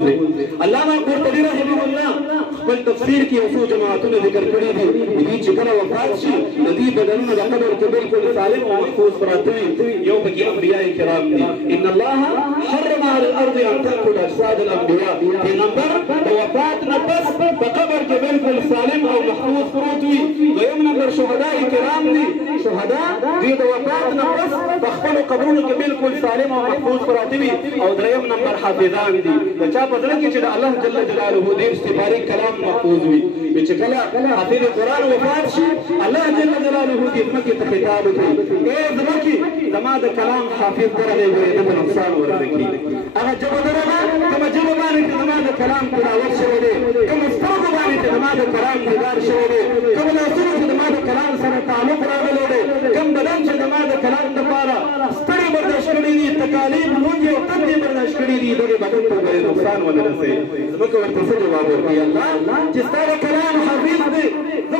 علامہ قرطبی رحمہ اللہ خپل تفسیر کې اوسو جماعتونو ذکر کړی دي دې چې کله وفات شي د دې بدنونه د قبر کې بالکل سالم او محفوظ پراته وي یو پکې انبیاء کرام دي ان الله حرم على الارض ان تاكل اجساد الانبیاء پیغمبر د وفات نه پس په قبر کې بالکل سالم او محفوظ پروت وي دویم نمبر شهدا کرام دي شهدا دې د وفات نه پس په خپل قبرونو کې بالکل سالم او محفوظ پراته وي او دریم نمبر حافظان دي پدړه کې چې د الله جل جلاله دې استفاري کلام محفوظ وي چې کله حافظ قرآن وفات شي الله جل جلاله دې مکه ته خطاب کوي اے زمکه زما د کلام حافظ درغه وي د نقصان ورکړي هغه جواب درنه کما جواب باندې زما د کلام تلاوت شوی دی کوم سترګو باندې زما د کلام دیدار شوی دی کوم لاسونو چې زما د کلام سره تعلق راغلی دی کوم بدن چې زما د کلام لپاره ستړي برداشت کړي دي تکالیف لوږې او تندې برداشت کړي دي دغه بدن ته نقصان ونه رسوي زموږ ورته څه جواب ورکوي الله چې ستا د کلام حفیظ دی زه